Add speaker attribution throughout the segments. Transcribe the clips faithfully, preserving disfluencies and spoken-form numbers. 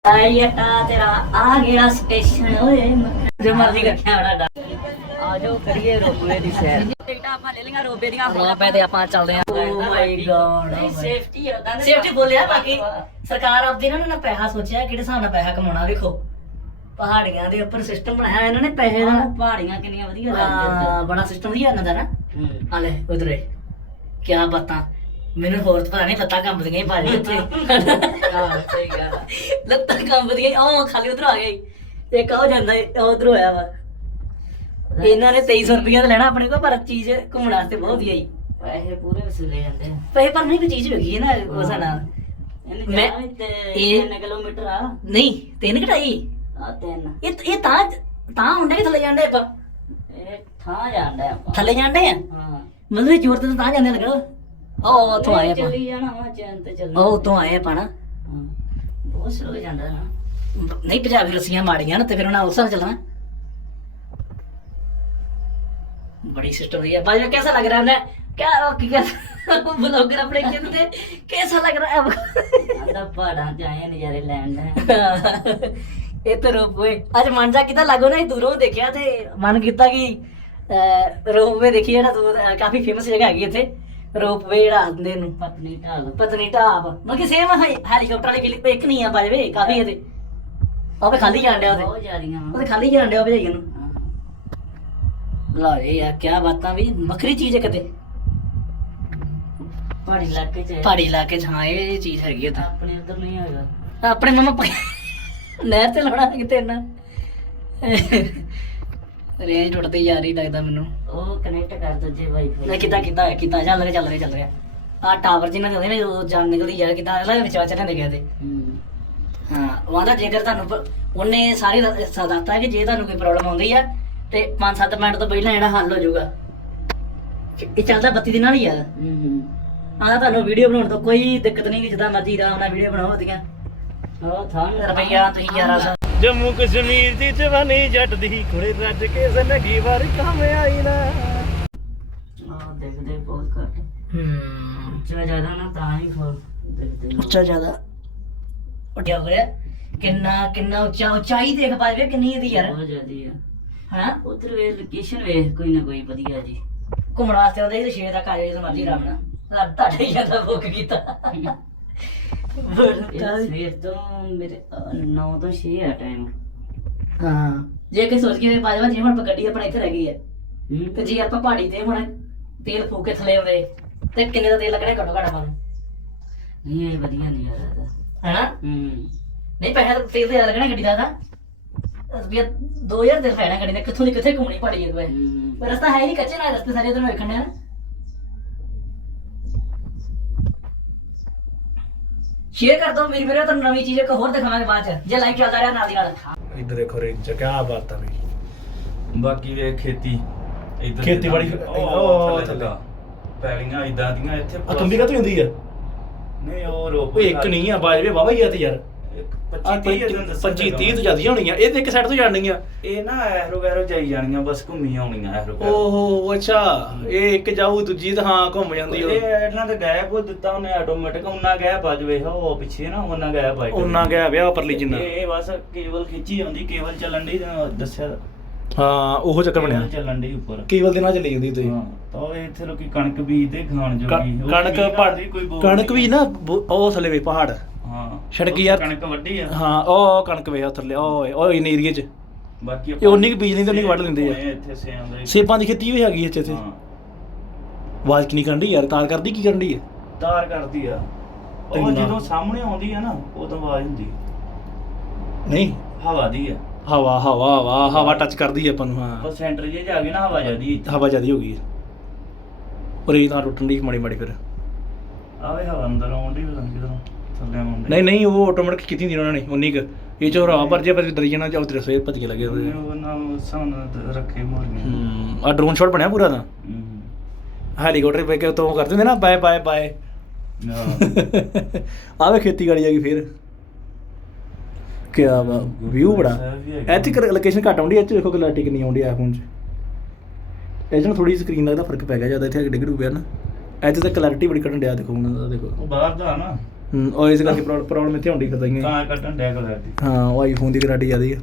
Speaker 1: ਆਈਟਾ ਤੇਰਾ ਆ ਗਿਆ ਸਟੇਸ਼ਨ ਓਏ ਜੋ ਮਰਜ਼ੀ ਰੱਖਿਆ ਬੜਾ ਡਰ ਆ ਜਾਓ ਕਰੀਏ ਰੋਬੇ ਦੀ ਸੈਰ ਟਿਕਟਾਂ ਆਪਾਂ ਲੈ ਲਈਆਂ ਰੋਬੇ ਦੀਆਂ ਹੁਣ ਪੈ ਤੇ ਆਪਾਂ ਚੱਲਦੇ ਆਂ ਓ ਮਾਈ ਗॉड ਸੇਫਟੀ ਹੁੰਦਾ ਸੇਫਟੀ ਬੋਲਿਆ ਬਾਕੀ ਸਰਕਾਰ ਆਪਦੇ ਨਾ ਨਾ ਪੈਸਾ ਸੋਚਿਆ ਕਿਹੜੇ ਹਿਸਾਬ ਨਾਲ ਪੈਸਾ ਕਮਾਉਣਾ ਵੇਖੋ ਪਹਾੜੀਆਂ ਦੇ ਉੱਪਰ ਸਿਸਟਮ ਬਣਾਇਆ ਇਹਨਾਂ ਨੇ ਪੈਸੇ ਦਾ ਪਹਾੜੀਆਂ ਕਿੰਨੀਆਂ ਵਧੀਆ ਲੱਗਦੀਆਂ ਬੜਾ ਸਿਸਟਮ ਵਧੀਆ ਇਹਨਾਂ ਦਾ ਨਾ ਆ ਲੈ ਉਧਰੇ ਕੀ ਬਾਤਾਂ ਮੈਨੂੰ ਹੋਰ ਤਾਂ ਪਤਾ ਨਹੀਂ ਲੱਤਾਂ ਕੰਬਦੀਆਂ ਹੀ ਭਾਜੀ ਉੱਥੇ ਹਾਂ ਸਹੀ ਗੱਲ ਲੱਤਾਂ ਕੰਬਦੀਆਂ ਉਹ ਖਾਲੀ ਉਧਰ ਆ ਗਈ ਇੱਕ ਹੋ ਜਾਂਦਾ ਉਧਰ ਹੋਇਆ ਵਾ ਇਹਨਾਂ ਨੇ ਤੇਈ ਸੌ ਰੁਪਇਆ ਤਾਂ ਲੈਣਾ ਆਪਣੇ ਕੋਲ ਪਰ ਚੀਜ਼ ਘੁੰਮਣ ਵਾਸਤੇ ਬਹੁਤ ਵਧੀਆ ਜੀ ਪੈਸੇ ਪੂਰੇ ਵਸੂਲੇ ਜਾਂਦੇ ਪੈਸੇ ਪਰ ਨਹੀਂ ਕੋਈ ਚੀਜ਼ ਹੋਗੀ ਨਾ ਉਸ ਨਾਲ ਮੈਂ ਇਹ ਤਿੰਨ ਕਿਲੋਮੀਟਰ ਆ ਨਹੀਂ ਤਿੰਨ ਘਟਾਈ ਆ ਤਿੰਨ ਇਹ ਇਹ ਤਾਂ ਤਾਂ ਹੁੰਦੇ ਕਿ ਥੱਲੇ ਜਾਂਦੇ ਆਪਾਂ ਇਹ ਥਾਂ ਜਾਂਦੇ ਆਪਾਂ ਥੱਲੇ ਜਾਂਦੇ ਆ ਹਾਂ ਮਤਲਬ ਜ਼ੋਰ ਤੇ ਤਾਂ ਜਾਂਦੇ ਲੱਗਦਾ ਉਹ ਉਤੋਂ ਆਏ ਆਪਾਂ ਚੱਲੀ ਜਾਣਾ ਵਾ ਚੈਨ ਤੇ ਚੱਲਣਾ ਉਹ ਉਤੋਂ ਆਏ ਆਪਾਂ ਨਾ ਬਹੁਤ ਸਲੋ ਜਾਂਦਾ ਨਾ ਨਹੀਂ ਪੰਜਾਬੀ ਰੱਸੀਆਂ ਮਾੜੀਆਂ ਨਾ ਤੇ ਫਿਰ ਉਹਨਾਂ ਉਸ ਨਾਲ ਚੱਲਣਾ ਬੜੀ ਸਿਸਟਮ है भाई कैसा लग रहा है क्या क्या ब्लॉगर अपने कहते कैसा लग रहा है आपको पहाड़ा जाए नजारे लैंड है ਇਹ ਤਾਂ ਰੋਪਵੇ ਅੱਜ ਮਨ ਜਾ ਕਿਤਾ ਲੱਗੋ ਨਾ ਦੂਰੋਂ ਦੇਖਿਆ ਤੇ ਮਨ ਕੀਤਾ ਕਿ ਰੋਪਵੇ ਦੇਖੀ ਜਿਹੜਾ ਦੂਰ ਕਾਫੀ ਫੇਮਸ ਜਗ੍ਹਾ ਹੈਗੀ ਇੱਥੇ ਰੋਪਵੇ ਜਿਹੜਾ ਆਂਦੇ ਨੂੰ ਪਤਨੀ ਢਾਬ ਪਤਨੀ ਢਾਬ ਮਤਲਬ ਕਿ ਸੇਮ ਹੈਲੀਕਾਪਟਰ ਵਾਲੀ ਫੀਲਿੰਗ ਇੱਕ ਨਹੀਂ ਆ ਬਾਜਵੇ ਕਾਫੀ ਇਹਦੇ ਆਪੇ ਖਾਲੀ ਜਾਣ ਡਿਆ ਉਹਦੇ ਬਹੁਤ ਜ਼ਿਆਦੀਆਂ ਉਹਦੇ ਖਾਲੀ ਜਾਣ ਡਿਆ ਭਜਾਈਆਂ ਨੂੰ ਲਾ ਯਾਰ ਕੀ ਬਾਤਾਂ ਵੀ ਵੱਖਰੀ ਚੀਜ਼ ਹੈ ਕਿਤੇ ਪਹਾੜੀ ਇਲਾਕੇ ਚ ਪਹਾੜੀ ਇਲਾਕੇ ਚ ਹਾਂ ਇਹ ਚੀਜ਼ ਹੈਗੀ ਹੈ ਤਾਂ ਆਪਣੇ ਉਧਰ ਨਹੀਂ ਹੈਗਾ ਆਪਣੇ ਮਮਾ ਨਹਿਰ ਤੇ ਲਾਉਣਾ ਕਿਤੇ ਨਾ ਰੇਂਜ ਟੁੱਟਦੀ ਜਾ ਰਹੀ ਲੱਗਦਾ ਮੈਨੂੰ ਉਹ ਕਨੈਕਟ ਕਰ ਦੋ ਜੇ ਵਾਈਫਾਈ ਨਾ ਕਿੱਦਾਂ ਕਿੱਦਾਂ ਕਿੱਦਾਂ ਚੱਲ ਰਿਹਾ ਚੱਲ ਰਿਹਾ ਚੱਲ ਰਿਹਾ ਆ ਟਾਵਰ ਜਿੰਨਾ ਕਹਿੰਦੇ ਨੇ ਉਹ ਜਾਨ ਨਿਕਲਦੀ ਯਾਰ ਕਿੱਦਾਂ ਇਹਦਾ ਵਿਚਾਰ ਚੱਲਣ ਗਿਆ ਤੇ ਹਾਂ ਉਹ ਆਂਦਾ ਜੇਕਰ ਤੁਹਾਨੂੰ ਉਹਨੇ ਸਾਰੇ ਦੱਸਤਾ ਕਿ ਜੇ ਤੁਹਾਨੂੰ ਕੋਈ ਪ੍ਰੋਬਲਮ ਆਉਂਦੀ ਆ ਤੇ ਪੰਜ ਸੱਤ ਮਿੰਟ ਤੋਂ ਪਹਿਲਾਂ ਜਿਹੜਾ ਹੱਲ ਹੋ ਜਾਊਗਾ ਇਹ ਚੱਲਦਾ ਬੱਤੀ ਦੇ ਨਾਲ ਹੀ ਆ ਆਹ ਤੁਹਾਨੂੰ ਵੀਡੀਓ ਬਣਾਉਣ ਤੋਂ ਕੋਈ ਦਿੱਕਤ ਨਹੀਂ ਕਿ ਜਿੱਦਾਂ ਮਰਜ਼ੀ ਆਰਾਮ ਨਾਲ ਵੀਡੀਓ ਬਣਾਓ ਵਧੀਆ ਉਹ ਥਾਂ ਰੁਪਈਆ ਤੁਸੀਂ ਗਿਆਰਾਂ ਸੌ
Speaker 2: ਜੰਮੂ ਕਸ਼ਮੀਰ ਦੀ ਜਵਾਨੀ ਜੱਟ ਦੀ ਕੁੜੇ ਰੱਜ ਕੇ ਜ਼ਿੰਦਗੀ ਵਾਰ ਕੰਮ ਆਈ ਨਾ
Speaker 1: ਆਹ ਦੇਖਦੇ ਬਹੁਤ ਘੱਟ ਹੂੰ ਉੱਚਾ ਜ਼ਿਆਦਾ ਨਾ ਤਾਂ ਹੀ ਫੋਰ ਦੇਖਦੇ ਉੱਚਾ ਜ਼ਿਆਦਾ ਉੱਠਿਆ ਹੋਇਆ ਕਿੰਨਾ ਕਿੰਨਾ ਉੱਚਾ ਉਚਾਈ ਦੇਖ ਪਾਵੇ ਕਿੰਨੀ ਇਹਦੀ ਯਾਰ ਬਹੁਤ ਜ਼ਿਆਦੀ ਆ ਹਾਂ ਉਧਰ ਵੇ ਲੋਕੇਸ਼ਨ ਵੇਖ ਕੋਈ ਨਾ ਕੋਈ ਵਧੀਆ ਜੀ ਘੁੰਮਣ ਵਾਸਤੇ ਆਉਂਦੇ ਸੀ ਛੇ ਤੱਕ ਆ ਜਾਏ ਮਰਜ਼ੀ ਆਰਾਮ ਨਾਲ ਤੁਹਾਡੇ ਹੀ ਜਾਂਦਾ ਬੁੱਕ ਕੀਤਾ ਸਵੇਰ ਤੋਂ ਮੇਰੇ ਨੌ ਤੋਂ ਛੇ ਆ ਟਾਈਮ ਹਾਂ ਜੇ ਕਿ ਸੋਚ ਕੇ ਬਾਜਵਾ ਜੇ ਹੁਣ ਗੱਡੀ ਆਪਣਾ ਇੱਥੇ ਰਹਿ ਗਈ ਹੈ ਤੇ ਜੇ ਆਪਾਂ ਪਹਾੜੀ ਤੇ ਹੁਣ ਤੇਲ ਫੂਕ ਕੇ ਥੱਲੇ ਆਉਂਦੇ ਤੇ ਕਿੰਨੇ ਦਾ ਤੇਲ ਲੱਗਣਾ ਘੱਟੋ ਘੱਟ ਆਪਾਂ ਨੂੰ ਨਹੀਂ ਇਹ ਵਧੀਆ ਨਹੀਂ ਆ ਰਿਹਾ ਹੈਨਾ ਹੂੰ ਨਹੀਂ ਪੈਸਾ ਤਾਂ ਤੇਲ ਤੇ ਲੱਗਣਾ ਗੱਡੀ ਦਾ ਤਾਂ ਵੀ ਦੋ ਹਜ਼ਾਰ ਦੇ ਫਾਇਦਾ ਗੱਡੀ ਨੇ ਕਿੱਥੋਂ ਦੀ ਕਿੱਥੇ ਘੁੰਮਣੀ ਪੜੀ ਹੈ ਪਰ ਰਸਤਾ ਹੈ ਨਹੀਂ ਕੱਚੇ ਨਾਲ ਰਸਤੇ ਸਾਰੇ ਉਧਰ ਵੇਖਣ ਨੇ ਸ਼ੇਅਰ ਕਰ ਦੋ ਮੇਰੀ ਵੀਡੀਓ ਤੁਹਾਨੂੰ ਨਵੀਂ ਚੀਜ਼ ਇੱਕ ਹੋਰ ਦਿਖਾਵਾਂਗੇ ਬਾਅਦ ਚ ਜੇ ਲਾਈਕ ਚੱਲਦਾ ਰਿਹਾ ਨਾਲ ਦੀ ਨਾਲ
Speaker 2: ਇੱਧਰ ਦੇਖੋ ਰੇਂਜ ਚ ਕੀ ਬਾਤ ਆ ਵੀ
Speaker 3: ਬਾਕੀ ਵੇ ਖੇਤੀ ਇੱਧਰ
Speaker 2: ਖੇਤੀਬਾੜੀ ਉਹ ਥੱਲੇ
Speaker 3: ਪੈਲੀਆਂ ਇਦਾਂ ਦੀਆਂ ਇੱਥੇ
Speaker 2: ਆ ਕੰਬੀ ਕਾ ਹੁੰਦੀ ਆ
Speaker 3: ਨਹੀਂ ਉਹ ਰੋਪ
Speaker 2: ਉਹ ਇੱਕ ਨਹੀਂ ਆ ਬਾਜਵੇ ਵਾਵਾ ਹੀ ਆ ਤੇ ਯਾਰ
Speaker 3: ਪੱਚੀ
Speaker 2: ਤੀਹ ਤੋਂ ਜ਼ਿਆਦੀਆਂ ਹੋਣੀਆਂ ਇਹ ਤੇ ਇੱਕ ਸਾਈਡ ਤੋਂ ਜਾਣਗੀਆਂ
Speaker 3: ਇਹ ਨਾ ਐਰੋ ਗੈਰੋ ਜਾਈ ਜਾਣੀਆਂ ਬਸ ਘੁੰਮੀ ਆਉਣੀਆਂ ਐਰੋ
Speaker 2: ਓਹੋ ਅੱਛਾ ਇਹ ਇੱਕ ਜਾਊ ਦੂਜੀ ਤਾਂ ਹਾਂ ਘੁੰਮ ਜਾਂਦੀ
Speaker 3: ਇਹ ਇਹਨਾਂ ਤੇ ਗੈਪ ਦਿੱਤਾ ਉਹਨੇ ਆਟੋਮੈਟਿਕ ਉਹਨਾਂ ਗੈਪ ਆ ਜਵੇ ਉਹ ਪਿੱਛੇ ਨਾ ਉਹਨਾਂ ਗੈਪ ਆ
Speaker 2: ਉਹਨਾਂ ਗਿਆ ਵਿਆਹ ਪਰਲੀ ਜਿੰਨਾ
Speaker 3: ਇਹ ਬਸ ਕੇਬਲ ਖਿੱਚੀ ਆਉਂਦੀ ਕੇਬਲ ਚੱਲਣ ਦੀ ਦੱਸਿਆ
Speaker 2: ਹਾਂ ਉਹ ਚੱਕਰ ਬਣਿਆ
Speaker 3: ਚੱਲਣ ਦੀ ਉੱਪਰ
Speaker 2: ਕੇਵਲ ਦੇ ਨਾਲ ਚੱਲੀ ਜਾਂਦੀ ਤੁਸੀਂ
Speaker 3: ਹਾਂ ਤਾਂ ਇੱਥੇ ਲੋਕੀ ਕਣਕ ਬੀਜਦੇ ਖਾਣ ਜੋਗੀ
Speaker 2: ਕਣਕ ਕਣਕ ਵੀ ਨਾ ਉਹ ਥੱਲੇ ਵੇ ਪਹਾੜ
Speaker 3: ਹਾਂ
Speaker 2: ਸੜਕ ਯਾਰ
Speaker 3: ਕਣਕ ਵੱਢੀ ਆ
Speaker 2: ਹਾਂ ਉਹ ਕਣਕ ਵੇ ਥੱਲੇ ਉਹ ਉਹ ਇਨ ਏਰੀਏ ਚ
Speaker 3: ਬਾਕੀ
Speaker 2: ਇਹ ਉਨੀ ਕੁ ਬੀਜ ਨਹੀਂ ਤੇ ਉਨੀ ਵੱਢ ਲੈਂਦੇ ਆ
Speaker 3: ਇੱਥੇ ਸੇਮ ਦੇ
Speaker 2: ਸੇਬਾਂ ਦੀ ਖੇਤੀ ਵੀ ਹੈਗੀ ਇੱਥੇ ਇੱਥੇ
Speaker 3: ਹਾਂ
Speaker 2: ਆਵਾਜ਼ ਕਿੰਨੀ ਕਰਨ ਡਈ ਯਾਰ ਤਾਰ ਕਰਦੀ ਕੀ ਕਰਨ ਡਈ ਹੈ
Speaker 3: ਤਾਰ ਕਰਦੀ ਆ ਉਹ ਜਦੋਂ ਸਾਹਮਣੇ ਆਉਂਦੀ ਆ ਨਾ ਉਦੋਂ ਆਵਾਜ਼ ਹੁੰਦੀ
Speaker 2: ਨਹੀਂ
Speaker 3: ਹਵਾ ਦੀ ਆ
Speaker 2: ਹਵਾ ਹਵਾ ਹਵਾ ਹਵਾ ਟੱਚ ਕਰਦੀ ਹੈ ਆਪਾਂ ਨੂੰ ਹਾਂ
Speaker 3: ਬਸ ਸੈਂਟਰ ਜੇ ਜਾ ਕੇ ਨਾ ਹਵਾ ਜਾਂਦੀ
Speaker 2: ਹਵਾ ਜ਼ਿਆਦੀ ਹੋ ਗਈ ਪਰ ਇਹ ਤਾਂ ਟੁੱਟਣ ਦੀ ਮਾੜੀ ਮਾੜੀ ਫਿਰ
Speaker 3: ਆਵੇ ਹਵਾ ਅੰਦਰ ਆਉਂਦੀ ਪਤਾ ਨਹੀਂ ਕਿਧਰੋਂ ਥੱਲੇ ਆਉਂਦੀ
Speaker 2: ਨਹੀਂ ਨਹੀਂ ਉਹ ਆਟੋਮੈਟਿਕ ਕੀਤੀ ਹੁੰਦੀ ਉਹਨਾਂ ਨੇ ਉਨੀ ਕੁ ਇਹ ਚੋਂ ਹਵਾ ਭਰ ਜੇ ਪਰ ਦਰੀ ਜਾਣਾ ਜਾਂ ਉਤਰੇ ਸਵੇਰ ਭੱਜ ਕੇ ਲੱਗੇ ਹੋਏ
Speaker 3: ਉਹਨਾਂ ਸਾਨ ਰੱਖੇ ਮਾਰਨੇ
Speaker 2: ਹੂੰ ਆ ਡਰੋਨ ਸ਼ਾਟ ਬਣਿਆ ਪੂਰਾ ਤਾਂ ਹੈਲੀਕਾਪਟਰ ਪੈ ਕੇ ਤੋਂ ਕਰਦੇ ਹੁੰਦੇ ਨਾ ਬਾਏ ਬਾਏ ਬਾਏ ਆਵੇ ਖੇਤੀਬਾੜੀ ਆ ਗਈ ਫਿਰ ਕਿਆ ਵਿਊ ਬੜਾ ਇੱਥੇ ਲੋਕੇਸ਼ਨ ਘੱਟ ਆਉਂਦੀ ਇੱਥੇ ਦੇਖੋ ਕਲੈਰਿਟੀ ਕਿੰਨੀ ਆਉਂਦੀ ਆ ਫੋਨ 'ਚ ਇਹ 'ਚ ਨਾ ਥੋੜੀ ਸਕਰੀਨ ਲੱਗਦਾ ਫਰਕ ਪੈ ਗਿਆ ਜਿਆਦਾ ਇੱਥੇ ਡਿੱਗ ਡੂ ਪਿਆ ਨਾ ਇੱਥੇ ਤਾਂ ਕਲੈਰਿਟੀ ਬੜੀ ਕੱਢਣ ਡਿਆ ਦੇਖੋ ਉਹਨਾਂ ਦਾ ਦੇਖੋ
Speaker 3: ਉਹ ਬਾਹਰ ਦਾ ਨਾ
Speaker 2: ਹੂੰ ਉਹ ਇਸ ਕਰਕੇ ਪ੍ਰੋਬਲਮ ਇੱਥੇ ਹੁੰਦੀ ਫਿਰ ਤਾਂ ਹੀ
Speaker 3: ਤਾਂ ਕੱਟਣ ਡਿਆ ਕਲੈਰਟੀ।
Speaker 2: ਹਾਂ ਉਹ ਆਈਫੋਨ ਦੀ ਗਾਰੰਟੀ ਜ਼ਿਆਦੀ ਆ।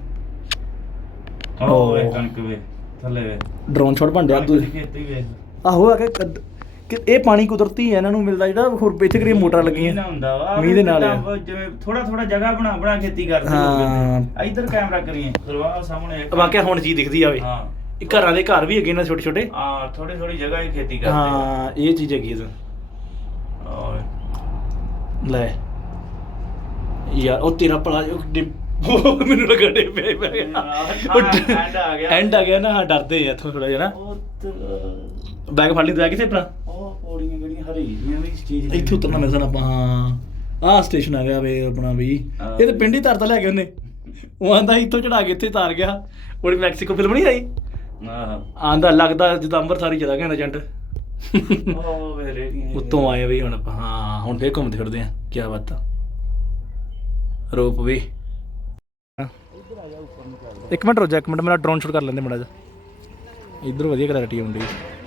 Speaker 3: ਉਹ ਵੇ ਕਣਕ ਵੇ ਥੱਲੇ ਵੇ
Speaker 2: ਡਰੋਨ ਸ਼ਾਟ ਬਣ ਡਿਆ
Speaker 3: ਕਣਕ ਦੀ ਖੇਤੀ ਵੇ।
Speaker 2: ਆਹੋ ਆ ਕੇ ਕਦ- ਕਿ ਇਹ ਪਾਣੀ ਕੁਦਰਤੀ ਹੈ ਇਹਨਾਂ ਨੂੰ ਮਿਲਦਾ ਜਿਹੜਾ ਹੋਰ ਇੱਥੇ ਕਰੀ ਮੋਟਰਾਂ ਲੱਗੀਆਂ
Speaker 3: ਮੀਂਹ ਨਾਲ ਹੁੰਦਾ ਵਾ
Speaker 2: ਮੀਂਹ ਦੇ ਨਾਲ ਆ।
Speaker 3: ਜਿੱਦਾਂ ਜਿਵੇਂ ਥੋੜਾ ਥੋੜਾ ਜਗ੍ਹਾ ਬਣਾ ਬਣਾ ਖੇਤੀ ਕਰਦੇ
Speaker 2: ਹਾਂ।
Speaker 3: ਲੋਕ ਇੱਧਰ ਕੈਮਰਾ ਕਰੀਏ ਦਰਵਾਜ਼ਾ ਸਾਹਮਣੇ ਇੱਕ-
Speaker 2: ਵਾਕਿਆ ਹੁਣ ਚੀਜ਼ ਦਿਖਦੀ ਆਵੇ
Speaker 3: ਹਾਂ
Speaker 2: ਇਹ ਘਰਾਂ ਦੇ ਘਰ ਵੀ ਹੈਗੇ ਨਾ ਛੋਟੇ ਛੋਟੇ।
Speaker 3: ਹਾਂ ਥੋੜੀ ਥੋੜੀ ਜਗ੍ਹਾ ਹੀ ਖੇਤੀ ਕਰਦੇ
Speaker 2: ਹਾਂ ਇਹ ਚੀਜ਼ ਹੈਗੀ ਹੈ
Speaker 3: ਔਰ
Speaker 2: ਲੈ ਯਾਰ ਉਹ ਤੇਰਾ ਭਲਾ ਉਹ ਡਿ- ਉਹ ਮੈਨੂੰ ਲੱਗਾ ਡੇ ਪੈ ਪੈ ਗਿਆ
Speaker 3: ਐਂਡ ਆ ਗਿਆ
Speaker 2: ਐਂਡ ਆ ਗਿਆ ਨਾ ਹਾਂ ਡਰਦੇ ਆ ਇੱਥੋਂ ਥੋੜਾ ਜਿਹਾ ਨਾ।
Speaker 3: ਉਹ ਤੇ-
Speaker 2: ਬੈਗ ਫੜ ਲਈ ਬੈਗ ਕਿੱਥੇ ਆਪਣਾ
Speaker 3: ਉਹ ਪੌੜੀਆਂ ਜਿਹੜੀਆਂ ਹਰੀ ਦੀਆਂ ਵੀ ਚੀਜ਼
Speaker 2: ਇੱਥੇ ਉਤਰਨਾ ਮਿਲਦਾ ਆਪਾਂ। ਹਾਂ ਆਹ ਸਟੇਸ਼ਨ ਆ ਗਿਆ ਵੇ ਆਪਣਾ ਵੀ ਇਹ ਤਾਂ ਪਿੰਡ ਹੀ ਤਰਤਾ ਲੈ ਕੇ ਉਹਨੇ ਉਹ ਆਂਦਾ ਇੱਥੋਂ ਚੜਾ ਕੇ ਇੱਥੇ ਤਾਰ ਗਿਆ। ਬੜੀ ਮੈਕਸੀਕੋ ਫਿਲਮ ਨਹੀਂ ਆਈ
Speaker 3: ਹਾਂ
Speaker 2: ਆਂਦਾ ਲੱਗਦਾ ਜਿੱਦਾਂ ਅੰਮ੍ਰਿਤਸਰ ਹੀ ਚਲਾ ਗਿਆ ਏਜੰਟ
Speaker 3: ਉਹ ਵੇ ਰੇੜੀਆਂ
Speaker 2: ਉੱਤੋਂ ਆਏ ਵੀ ਹੁਣ ਆਪਾਂ। ਹਾਂ ਹੁਣ ਫੇਰ ਘੁੰਮਦੇ ਫਿਰਦੇ ਆ ਕੀ ਬਾਤ ਆ। ਰੋਪ ਵੇ ਇੱਕ ਮਿੰਟ ਰੁਕ ਜਾ ਇੱਕ ਮਿੰਟ ਮੇਰਾ ਡਰੋਨ ਸ਼ੂਟ ਕਰ ਲੈਂਦੇ ਮਾੜਾ ਜਿਹਾ ਇੱਧਰ ਵਧੀਆ ਕਲੈਰਿਟੀ ਆਉਂਦੀ।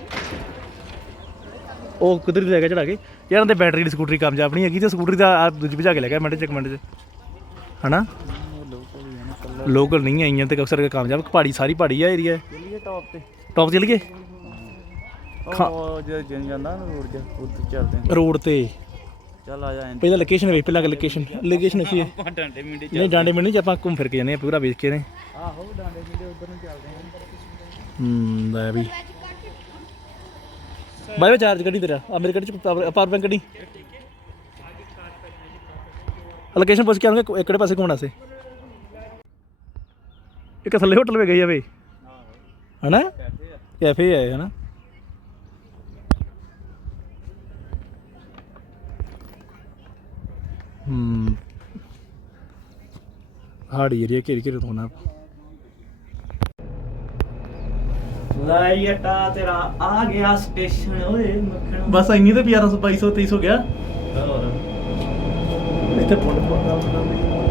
Speaker 2: ਉਹ ਕਿੱਧਰ ਲੈ ਗਿਆ ਚੜਾ ਕੇ ਯਾਰ ਉਹਦੇ ਬੈਟਰੀ ਦੀ ਸਕੂਟਰੀ ਕਾਮਯਾਬ ਨਹੀਂ ਹੈਗੀ ਤੇ ਸਕੂਟਰੀ ਦਾ ਆ ਦੂਜੀ ਭਜਾ ਕੇ ਲੈ ਗਿਆ ਮਿੰਟ ਚ ਇੱਕ ਮਿੰਟ ਚ ਹਨਾ। ਲੋਕਲ ਨਹੀਂ ਆਈਆਂ ਤੇ ਅਕਸਰ ਕਾਮਯਾਬ ਪਹਾੜੀ ਸਾਰੀ ਪਹਾੜੀ ਆ ਏਰੀਆ
Speaker 3: ਟੌਪ ਤੇ
Speaker 2: ਟੌਪ ਚੱਲ ਗਏ
Speaker 3: ਉਹ ਜੇ ਜਿੰਨ ਜਾਂਦਾ ਨਾ ਰੋਡ ਜਾ ਉੱਤੇ ਚੱਲਦੇ ਆ
Speaker 2: ਰੋਡ ਤੇ।
Speaker 3: ਚੱਲ ਆ ਜਾ
Speaker 2: ਪਹਿਲਾਂ ਲੋਕੇਸ਼ਨ ਵੇਖ ਪਹਿਲਾਂ ਲੋਕੇਸ਼ਨ ਲੋਕੇਸ਼ਨ ਕੀ ਹੈ
Speaker 3: ਆਪਾਂ ਡਾਂਡੇ ਮਿੰਡੇ
Speaker 2: ਨਹੀਂ ਡਾਂਡੇ ਮਿੰਡੇ ਚ ਆਪਾਂ ਘੁੰਮ ਫਿਰ ਕੇ ਜਾਂਦੇ ਆ ਪੂਰਾ ਵੇਖ ਕੇ ਨੇ।
Speaker 3: ਆਹੋ ਡਾਂਡੇ ਮਿੰਡੇ ਉਧਰ ਨੂੰ ਚੱਲਦੇ ਆ।
Speaker 2: ਹੂੰ ਲੈ ਵੀ ਬਾਈ ਚਾਰਜ ਕੱਢੀ ਤੇਰਾ ਆ ਮੇਰੇ ਗੱਡੀ ਚ ਪਾਵਰ ਬੈਂਕ ਕੱਢੀ ਲੋਕੇਸ਼ਨ ਪੁੱਛ ਕੇ ਆਉਂਗੇ ਕਿਹੜੇ ਪਾਸੇ ਘੁੰਮਣਾ ਸੀ। ਇੱਕ ਥੱਲੇ ਹੋਟਲ ਵੇ ਗਈ ਆ ਵੇ ਹਨਾ ਕੈਫੇ ਹੈ ਹਨਾ। ਹੂੰ ਹਾੜੀ ਏਰੀਆ ਘੇਰੀ ਘੇਰੀ ਤੋਂ ਨਾ
Speaker 3: ਲਾਈ ਅਟਾ ਤੇਰਾ ਆ ਗਿਆ ਸਟੇਸ਼ਨ ਓਏ ਮੱਖਣ
Speaker 2: ਬਸ ਇੰਨੀ ਤੇ ਗਿਆਰਾਂ ਸੌ ਬਾਈ ਸੌ ਤੇਈ ਸੌ ਗਿਆ
Speaker 3: ਹੋਰ
Speaker 2: ਇੱਥੇ ਪੁੰਡ ਪੁੰਡ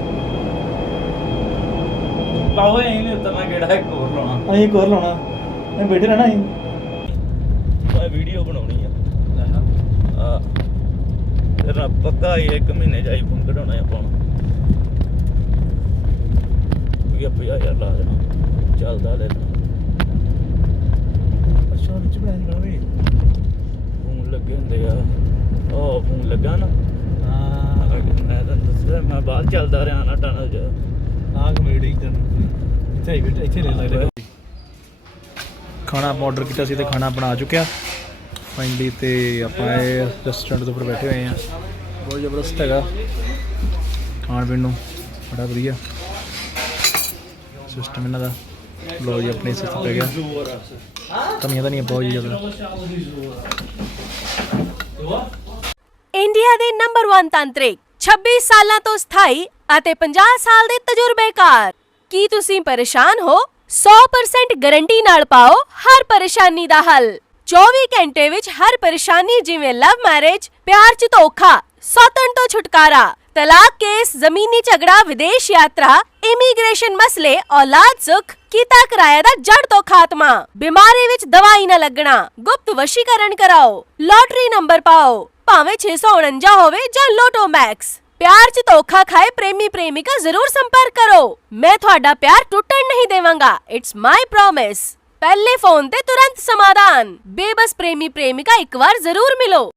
Speaker 3: ਪਾਓ ਇਹਨੇ ਉਤਰਨਾ ਕਿਹੜਾ ਇੱਕ ਹੋਰ ਲਾਉਣਾ
Speaker 2: ਅਸੀਂ ਇੱਕ ਹੋਰ ਲਾਉਣਾ ਮੈਂ ਬੈਠੇ ਰਹਿਣਾ ਅਸੀਂ
Speaker 3: ਆ ਵੀਡੀਓ ਬਣਾਉਣੀ ਆ ਆ ਤੇਰਾ ਪੱਕਾ ਹੀ ਇੱਕ ਮਹੀਨੇ ਚ ਆਈਫੋਨ ਕਢਾਉਣਾ ਆਪਾਂ ਵੀ ਆਪੇ ਯਾਰ ਲਾ ਦੇਣਾ ਚੱਲਦਾ ਲੈ
Speaker 2: ਅੱਛਾ ਵਿੱਚ ਬਣਾਇਆ ਵੇ
Speaker 3: ਫੋਨ ਲੱਗੇ ਹੁੰਦੇ ਆ ਉਹ ਫੋਨ ਲੱਗਾ ਨਾ
Speaker 2: ਹਾਂ
Speaker 3: ਮੈਂ ਤਾਂ ਦੱਸਿਆ ਮੈਂ ਬਾਹਰ ਚੱਲਦਾ ਰਿਹਾ ਨਾ ਟਨਲ ਚ
Speaker 2: ਆਹ ਕਮੇਡੀ ਇੱਥੇ ਹੀ ਬੈਠੇ ਇੱਥੇ ਲੈ ਸਕਦੇ ਖਾਣਾ ਆਪਾਂ ਆਰਡਰ ਕੀਤਾ ਸੀ ਤੇ ਖਾਣਾ ਬਣਾ ਚੁੱਕਿਆ ਫਾਈਨਲੀ ਤੇ ਆਪਾਂ ਇਹ ਰੈਸਟੋਰੈਂਟ ਦੇ ਉੱਪਰ ਬੈਠੇ ਹੋਏ ਆ। ਬਹੁਤ ਜ਼ਬਰਦਸਤ ਹੈਗਾ ਖਾਣ ਪੀਣ ਨੂੰ ਬੜਾ ਵਧੀਆ ਸਿਸਟਮ ਇਹਨਾਂ ਦਾ। ਲੋ ਜੀ ਆਪਣੇ ਸਿਸਟਮ ਪੈ ਗਿਆ ਕਮੀਆਂ ਤਾਂ ਨਹੀਂ ਬਹੁਤ ਜ਼ਿਆਦਾ।
Speaker 4: ਇੰਡੀਆ ਦੇ ਨੰਬਰ ਇੱਕ ਤਾਂਤਰਿਕ ਛੱਬੀ ਸਾਲਾਂ ਤੋਂ ਸਥਾਈ ਅਤੇ ਪੰਜਾਹ ਸਾਲ ਦੇ ਤਜਰਬੇਕਾਰ। ਕੀ ਤੁਸੀਂ ਪਰੇਸ਼ਾਨ ਹੋ? ਸੌ ਪਰਸੈਂਟ ਗਾਰੰਟੀ ਨਾਲ ਪਾਓ ਹਰ ਪਰੇਸ਼ਾਨੀ ਦਾ ਹੱਲ। ਚੌਵੀ ਘੰਟੇ ਵਿੱਚ ਹਰ ਪਰੇਸ਼ਾਨੀ ਜਿਵੇਂ ਲਵ ਮੈਰਿਜ, ਪਿਆਰ 'ਚ ਧੋਖਾ, ਸੌਤਨ ਤੋਂ ਛੁਟਕਾਰਾ, ਤਲਾਕ ਕੇਸ, ਜ਼ਮੀਨੀ ਝਗੜਾ, ਵਿਦੇਸ਼ ਯਾਤਰਾ, ਇਮੀਗ੍ਰੇਸ਼ਨ ਮਸਲੇ, ਔਲਾਦ ਸੁੱਖ, ਕੀਤਾ ਕਿਰਾਇਆ ਦਾ ਜੜ ਤੋਂ ਖਾਤਮਾ, ਬਿਮਾਰੀ ਵਿੱਚ ਦਵਾਈ ਨਾ ਲੱਗਣਾ, ਗੁਪਤ ਵਸ਼ੀਕਰਨ ਕਰਾਓ, ਲੋਟਰੀ ਨੰਬਰ ਪਾਓ, ਭਾਵੇਂ ਛੇ ਸੌ ਉਣੰਜਾ ਹੋਵੇ ਜਾਂ ਲੋਟੋ ਮੈਕਸ। ਪਿਆਰ 'ਚ ਧੋਖਾ ਖਾਏ ਪ੍ਰੇਮੀ ਪ੍ਰੇਮਿਕਾ ਜ਼ਰੂਰ ਸੰਪਰਕ ਕਰੋ। ਮੈਂ ਤੁਹਾਡਾ ਪਿਆਰ ਟੁੱਟਣ ਨਹੀਂ ਦੇਵਾਂਗਾ। It's my promise. ਪਹਿਲੇ ਫੋਨ ਤੇ ਤੁਰੰਤ ਸਮਾਧਾਨ। ਬੇਬਸ ਪ੍ਰੇਮੀ ਪ੍ਰੇਮਿਕਾ ਇੱਕ ਵਾਰ ਜ਼ਰੂਰ ਮਿਲੋ।